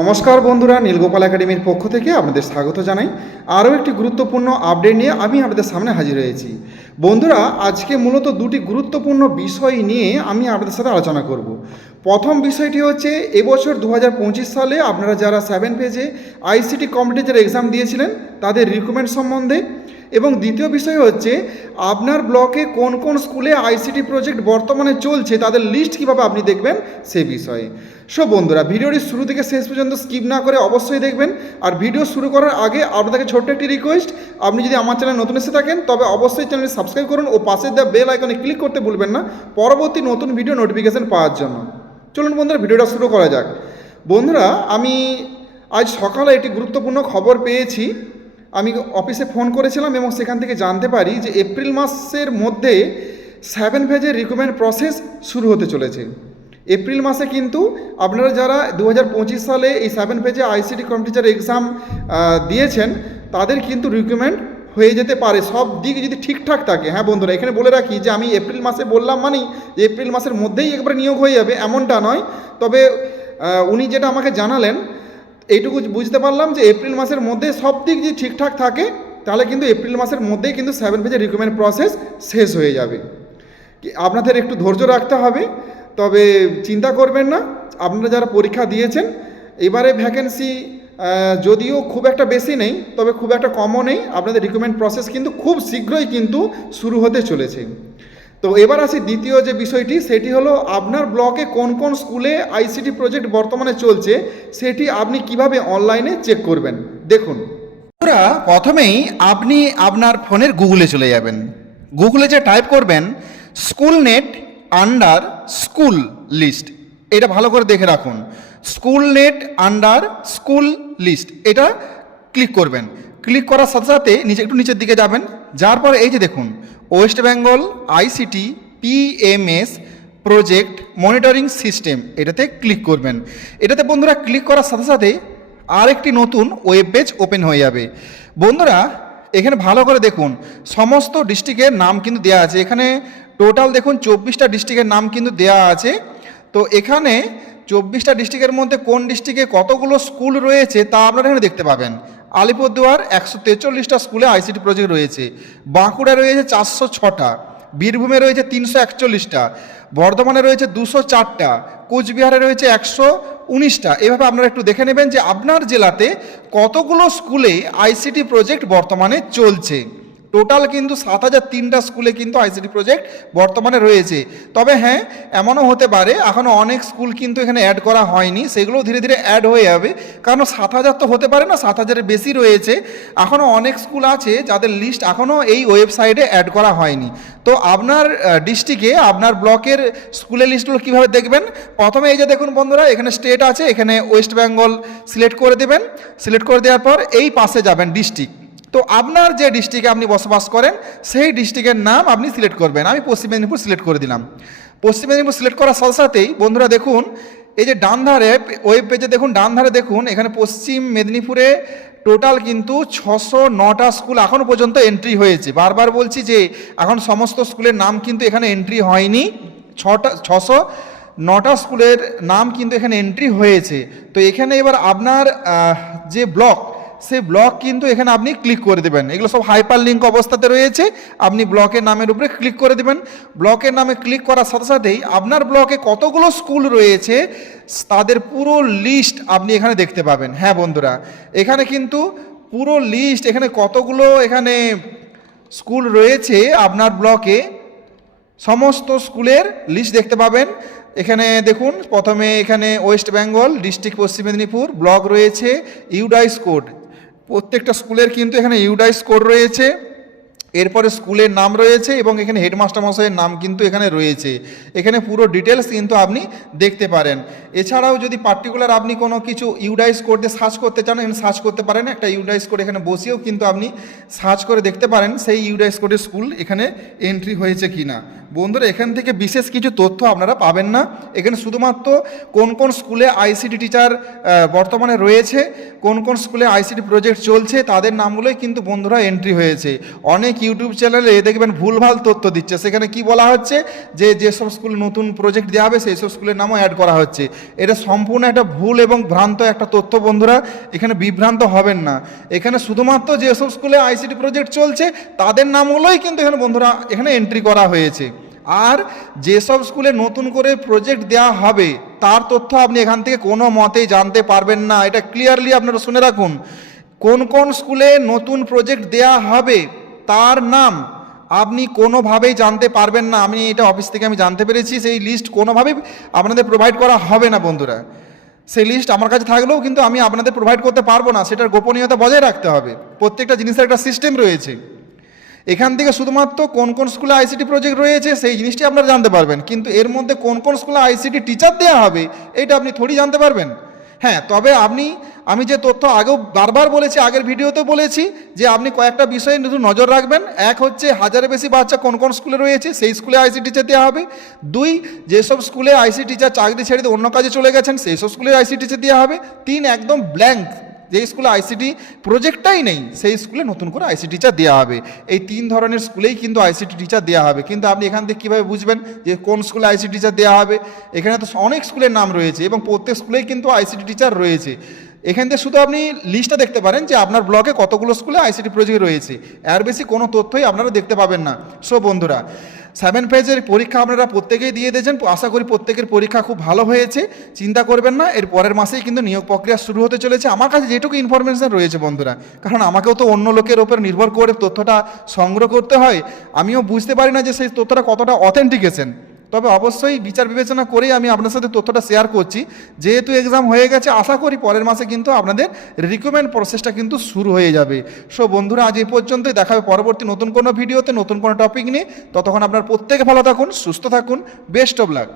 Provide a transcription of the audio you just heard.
নমস্কার বন্ধুরা, নীলগোপাল একাডেমির পক্ষ থেকে আপনাদের স্বাগত জানাই। আরও একটি গুরুত্বপূর্ণ আপডেট নিয়ে আমি আপনাদের সামনে হাজির হয়েছি। বন্ধুরা, আজকে মূলত দুটি গুরুত্বপূর্ণ বিষয় নিয়ে আমি আপনাদের সাথে আলোচনা করব। প্রথম বিষয়টি হচ্ছে, এবছর দু হাজার পঁচিশ সালে আপনারা যারা সেভেন পেজে আইসিটি কম্পিটিটিভ এক্সাম দিয়েছিলেন, তাদের রিক্রুটমেন্ট সম্বন্ধে। এবং দ্বিতীয় বিষয় হচ্ছে, আপনার ব্লকে কোন কোন স্কুলে আইসিটি প্রজেক্ট বর্তমানে চলছে, তাদের লিস্ট কীভাবে আপনি দেখবেন, সে বিষয়ে। সো বন্ধুরা, ভিডিওটি শুরু থেকে শেষ পর্যন্ত স্কিপ না করে অবশ্যই দেখবেন। আর ভিডিও শুরু করার আগে আপনাদেরকে ছোট্ট একটি রিকোয়েস্ট আপনি যদি আমার চ্যানেল নতুন এসে থাকেন, তবে অবশ্যই চ্যানেলটি সাবস্ক্রাইব করুন ও পাশে দেওয়া বেল আইকনে ক্লিক করতে ভুলবেন না, পরবর্তী নতুন ভিডিও নোটিফিকেশন পাওয়ার জন্য। চলুন বন্ধুরা, ভিডিওটা শুরু করা যাক। বন্ধুরা, আমি আজ সকালে একটি গুরুত্বপূর্ণ খবর পেয়েছি। আমি অফিসে ফোন করেছিলাম এবং সেখান থেকে জানতে পারি যে এপ্রিল মাসের মধ্যে সেভেন ফেজের রিক্রুটমেন্ট প্রসেস শুরু হতে চলেছে। এপ্রিল মাসে কিন্তু আপনারা যারা দু হাজার পঁচিশ সালে এই সেভেন পেজে আইসিটি কম্পিটিচার এক্সাম দিয়েছেন, তাদের কিন্তু রিক্রুটমেন্ট হয়ে যেতে পারে। সব দিক যদি ঠিকঠাক থাকে হ্যাঁ বন্ধুরা, এখানে বলে রাখি যে আমি এপ্রিল মাসে বললাম মানেই যে এপ্রিল মাসের মধ্যেই একবারে নিয়োগ হয়ে যাবে, এমনটা নয়। তবে উনি যেটা আমাকে জানালেন এইটুকু বুঝতে পারলাম যে এপ্রিল মাসের মধ্যে সব দিক যদি ঠিকঠাক থাকে, তাহলে কিন্তু এপ্রিল মাসের মধ্যেই কিন্তু সেভেন পেজের রিক্রুটমেন্ট প্রসেস শেষ হয়ে যাবে। আপনাদের একটু ধৈর্য রাখতে হবে, তবে চিন্তা করবেন না, আপনারা যারা পরীক্ষা দিয়েছেন, এবারে ভ্যাকেন্সি যদিও খুব একটা বেশি নেই, তবে খুব একটা কমও নেই, আপনাদের রিক্রুটমেন্ট প্রসেস কিন্তু খুব শীঘ্রই কিন্তু শুরু হতে চলেছে। তো এবার আসি দ্বিতীয় যে বিষয়টি, সেটি হলো আপনার ব্লকে কোন কোন স্কুলে আইসিটি প্রজেক্ট বর্তমানে চলছে, সেটি আপনি কীভাবে অনলাইনে চেক করবেন? দেখুন। বন্ধুরা, প্রথমেই আপনি আপনার ফোনের গুগলে চলে যাবেন। গুগলে যে টাইপ করবেন school net under school list. এটা ভালো করে দেখে রাখুন। School net under school list. এটা ক্লিক করবেন। ক্লিক করার সাথে সাথে নিচে, একটু নিচের দিকে যাবেন। যার পর এই যে দেখুন West Bengal, ICT PMS project monitoring system, এটাতে ক্লিক করবেন। এটাতে বন্ধুরা ক্লিক করার সাথে সাথে আরেকটি নতুন ওয়েব পেজ ওপেন হয়ে যাবে। বন্ধুরা, এখানে ভালো করে দেখুন, সমস্ত ডিস্ট্রিক্টের নাম কিন্তু দেওয়া আছে। এখানে টোটাল দেখুন, চব্বিশটা ডিস্ট্রিক্টের নাম কিন্তু দেওয়া আছে। তো এখানে চব্বিশটা ডিস্ট্রিক্টের মধ্যে কোন ডিস্ট্রিক্টে কতগুলো স্কুল রয়েছে তা আপনারা এখানে দেখতে পাবেন। আলিপুরদুয়ার একশো তেচল্লিশটা স্কুলে আইসিটি প্রজেক্ট রয়েছে। বাঁকুড়া রয়েছে চারশো ছটা, বীরভূমে রয়েছে তিনশো একচল্লিশটা, বর্ধমানে রয়েছে দুশো চারটা, কোচবিহারে রয়েছে একশো উনিশটা। এভাবে আপনারা একটু দেখে নেবেন যে আপনার জেলাতে কতগুলো স্কুলে আইসিটি প্রজেক্ট বর্তমানে চলছে। টোটাল কিন্তু সাত হাজার তিনটা স্কুলে কিন্তু আইসিটি প্রজেক্ট বর্তমানে রয়েছে। তবে হ্যাঁ এমনও হতে পারে এখনও অনেক স্কুল কিন্তু এখানে অ্যাড করা হয়নি সেগুলো ধীরে ধীরে অ্যাড হয়ে যাবে। কারণ সাত হাজার তো হতে পারে না, সাত হাজারের বেশি রয়েছে। এখনও অনেক স্কুল আছে যাদের লিস্ট এখনও এই ওয়েবসাইটে অ্যাড করা হয়নি। তো আপনার ডিস্ট্রিক্টে আপনার ব্লকের স্কুলের লিস্টগুলো কীভাবে দেখবেন? প্রথমে এই যে দেখুন বন্ধুরা, এখানে স্টেট আছে, এখানে ওয়েস্ট বেঙ্গল সিলেক্ট করে দেবেন। সিলেক্ট করে দেওয়ার পর এই পাশে যাবেন ডিস্ট্রিক্ট তো আপনার যে ডিস্ট্রিক্টে আপনি বসবাস করেন, সেই ডিস্ট্রিক্টের নাম আপনি সিলেক্ট করবেন। আমি পশ্চিম মেদিনীপুর সিলেক্ট করে দিলাম। পশ্চিম মেদিনীপুর সিলেক্ট করার সাথে সাথেই বন্ধুরা দেখুন, এই যে ডান ধারে ওয়েব পেজে দেখুন, ডান ধারে দেখুন, এখানে পশ্চিম মেদিনীপুরে টোটাল কিন্তু ছশো নটা স্কুল এখনও পর্যন্ত এন্ট্রি হয়েছে। বারবার বলছি যে, এখন সমস্ত স্কুলের নাম কিন্তু এখানে এন্ট্রি হয়নি। ছটা, ছশো নটা স্কুলের নাম কিন্তু এখানে এন্ট্রি হয়েছে। তো এখানে এবার আপনার যে ব্লক সেই ব্লক কিন্তু এখানে আপনি ক্লিক করে দেবেন। এগুলো সব হাইপার লিঙ্ক অবস্থাতে রয়েছে। আপনি ব্লকের নামের উপরে ক্লিক করে দেবেন। ব্লকের নামে ক্লিক করার সাথে সাথেই আপনার ব্লকে কতগুলো স্কুল রয়েছে, তাদের পুরো লিস্ট আপনি এখানে দেখতে পাবেন। হ্যাঁ বন্ধুরা, এখানে কিন্তু পুরো লিস্ট এখানে কতগুলো এখানে স্কুল রয়েছে, আপনার ব্লকে সমস্ত স্কুলের লিস্ট দেখতে পাবেন। এখানে দেখুন, প্রথমে এখানে West Bengal district Paschim Medinipur block রয়েছে ইউডাইস কোড প্রত্যেকটা স্কুলের কিন্তু এখানে ইউডাইস কোড রয়েছে, এরপরে স্কুলের নাম রয়েছে এবং এখানে হেডমাস্টার মশাইয়ের নাম কিন্তু এখানে রয়েছে। এখানে পুরো ডিটেলস কিন্তু আপনি দেখতে পারেন। এছাড়াও যদি পার্টিকুলার আপনি কোনো কিছু ইউডাইস দিয়ে সার্চ করতে চান, এখানে সার্চ করতে পারেন, একটা ইউডাইস কোড এখানে বসিয়েও কিন্তু আপনি সার্চ করে দেখতে পারেন, সেই ইউডাইস কোডের স্কুল এখানে এন্ট্রি হয়েছে কি না বন্ধুরা, এখান থেকে বিশেষ কিছু তথ্য আপনারা পাবেন না। এখানে শুধুমাত্র কোন কোন স্কুলে আইসিটি টিচার বর্তমানে রয়েছে, কোন কোন স্কুলে আইসিটি প্রজেক্ট চলছে, তাদের নামগুলোই কিন্তু বন্ধুরা এন্ট্রি হয়েছে। অনেক ইউটিউব চ্যানেলে দেখবেন ভুলভাল তথ্য দিচ্ছে। সেখানে কি বলা হচ্ছে? যে, যেসব স্কুল নতুন প্রজেক্ট দেওয়া হবে সেই সব স্কুলের নামও অ্যাড করা হচ্ছে। এটা সম্পূর্ণ একটা ভুল এবং ভ্রান্ত একটা তথ্য বন্ধুরা, এখানে বিভ্রান্ত হবেন না। এখানে শুধুমাত্র যেসব স্কুলে আইসিটি প্রজেক্ট চলছে, তাদের নামগুলোই কিন্তু এখানে বন্ধুরা, এখানে এন্ট্রি করা হয়েছে। আর যেসব স্কুলে নতুন করে প্রজেক্ট দেওয়া হবে, তার তথ্য আপনি এখান থেকে কোনো মতেই জানতে পারবেন না। এটা ক্লিয়ারলি আপনারা শুনে রাখুন। কোন কোন স্কুলে নতুন প্রজেক্ট দেওয়া হবে, তার নাম আপনি কোনোভাবেই জানতে পারবেন না। আমি এটা অফিস থেকে আমি জানতে পেরেছি। সেই লিস্ট কোনোভাবেই আপনাদের প্রোভাইড করা হবে না, বন্ধুরা। সেই লিস্ট আমার কাছে থাকলেও কিন্তু আমি আপনাদের প্রোভাইড করতে পারব না। সেটার গোপনীয়তা বজায় রাখতে হবে। প্রত্যেকটা জিনিসের একটা সিস্টেম রয়েছে। এখান থেকে শুধুমাত্র কোন কোন স্কুলে আইসিটি প্রজেক্ট রয়েছে সেই জিনিসটি আপনারা জানতে পারবেন। কিন্তু এর মধ্যে কোন কোন স্কুলে আইসিটি টিচার দেওয়া হবে, এটা আপনি থোড়ি জানতে পারবেন। হ্যাঁ তবে আপনি, আমি যে তথ্য আগেও বারবার বলেছি, আগের ভিডিওতে বলেছি, যে আপনি কয়েকটা বিষয়ে শুধু নজর রাখবেন। এক হচ্ছে হাজারের বেশি বাচ্চা কোন কোন স্কুলে রয়েছে, সেই স্কুলে আইসি টিচার দেওয়া হবে। দুই, যেসব স্কুলে আইসি টিচার চাকরি ছেড়ে অন্য কাজে চলে গেছেন সেই সব স্কুলে আইসি টিচার দেওয়া হবে। তিন, একদম ব্ল্যাঙ্ক যে স্কুলে আইসিটি প্রজেক্টটাই নেই, সেই স্কুলে নতুন করে আইসি টিচার দেওয়া হবে। এই তিন ধরনের স্কুলেই কিন্তু আইসিটি টিচার দেওয়া হবে। কিন্তু আপনি এখান থেকে কীভাবে বুঝবেন যে কোন স্কুলে আইসি টিচার দেওয়া হবে? এখানে তো অনেক স্কুলের নাম রয়েছে এবং প্রত্যেক স্কুলেই কিন্তু আইসিটি টিচার রয়েছে। এখান থেকে শুধু আপনি লিস্টটা দেখতে পারেন যে আপনার ব্লকে কতগুলো স্কুলে আইসিটি প্রজেক্ট রয়েছে। এর বেশি কোনো তথ্যই আপনারা দেখতে পাবেন না। সো বন্ধুরা সেভেন পেজের পরীক্ষা আপনারা প্রত্যেকেই দিয়ে দিয়েছেন। আশা করি প্রত্যেকের পরীক্ষা খুব ভালো হয়েছে। চিন্তা করবেন না, এর পরের মাসেই কিন্তু নিয়োগ প্রক্রিয়া শুরু হতে চলেছে। আমার কাছে যেটুকু ইনফরমেশন রয়েছে বন্ধুরা, কারণ আমাকেও তো অন্য লোকের ওপর নির্ভর করে তথ্যটা সংগ্রহ করতে হয়। আমিও বুঝতে পারি না যে সেই তথ্যটা কতটা অথেন্টিকেশন তবে অবশ্যই বিচার বিবেচনা করেই আমি আপনার সাথে তথ্যটা শেয়ার করছি। যেহেতু এক্সাম হয়ে গেছে, আশা করি পরের মাসে কিন্তু আপনাদের রিক্রুটমেন্ট প্রসেসটা কিন্তু শুরু হয়ে যাবে। সো বন্ধুরা, আজ এই পর্যন্তই। দেখাবে পরবর্তী নতুন কোনো ভিডিওতে, নতুন কোনো টপিক নিয়ে। ততক্ষণ আপনার প্রত্যেকে ভালো থাকুন, সুস্থ থাকুন। Best of luck